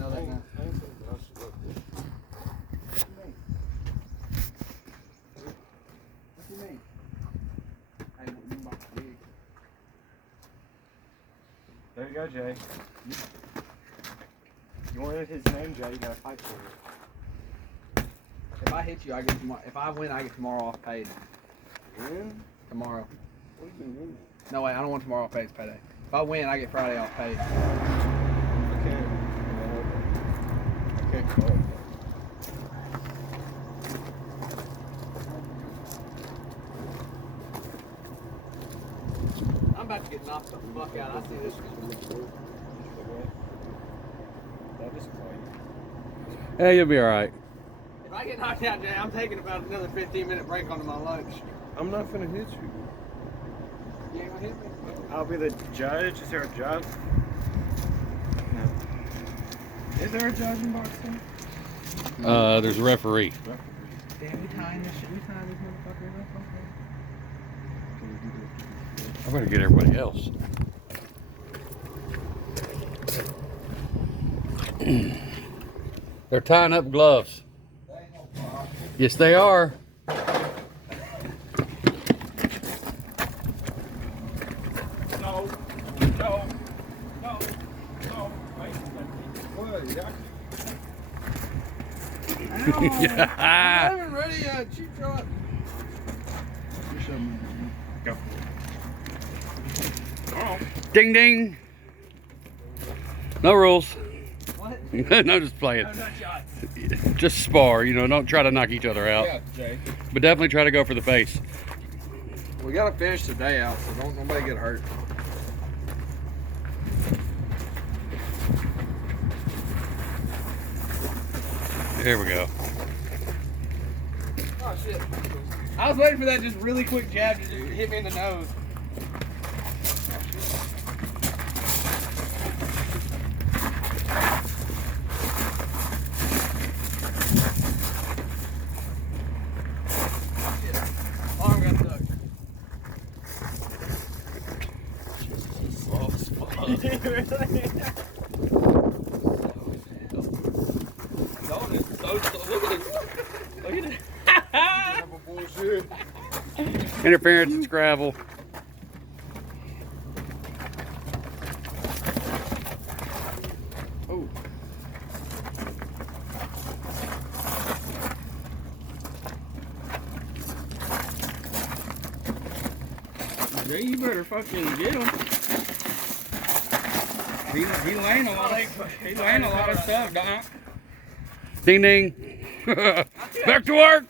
know that now. What do you mean? Hey, what you about to dig? There you go, Jay. You wanted his name, Jay. You gotta fight for it. If I hit you, I get tomorrow. If I win, I get tomorrow off paid. Win? Tomorrow. What do you mean? No way, I don't want tomorrow off paid. It's payday. If I win, I get Friday off paid. Okay, cool. I'm about to get knocked the fuck out. I see this. Hey, you'll be all right. If I get knocked out, Jay, I'm taking about another 15-minute break onto my lunch. I'm not gonna hit you. You ain't gonna hit me? I'll be the judge. Is there a judge? No. Is there a judge in boxing? There's a referee. Damn, we tying this shit. We tying this motherfucker up. I better get everybody else. They're tying up gloves. Yes, they are. No. Wait. What? Yeah. I haven't ready yet. Cheap shot. Go. Oh. Ding ding. No rules. What? No, just playing. No, not shots. Just spar, you know, don't try to knock each other out. Yeah, Jay. But definitely try to go for the face. We gotta finish the day out, so don't nobody get hurt. There we go. Oh shit. I was waiting for that just really quick jab to just hit me in the nose. Arm got stuck. Soft spot. Look at it. Interference, it's gravel. Oh. Jay, you better fucking get him. He laying a lot of stuff, Doc. Ding ding. Back to work.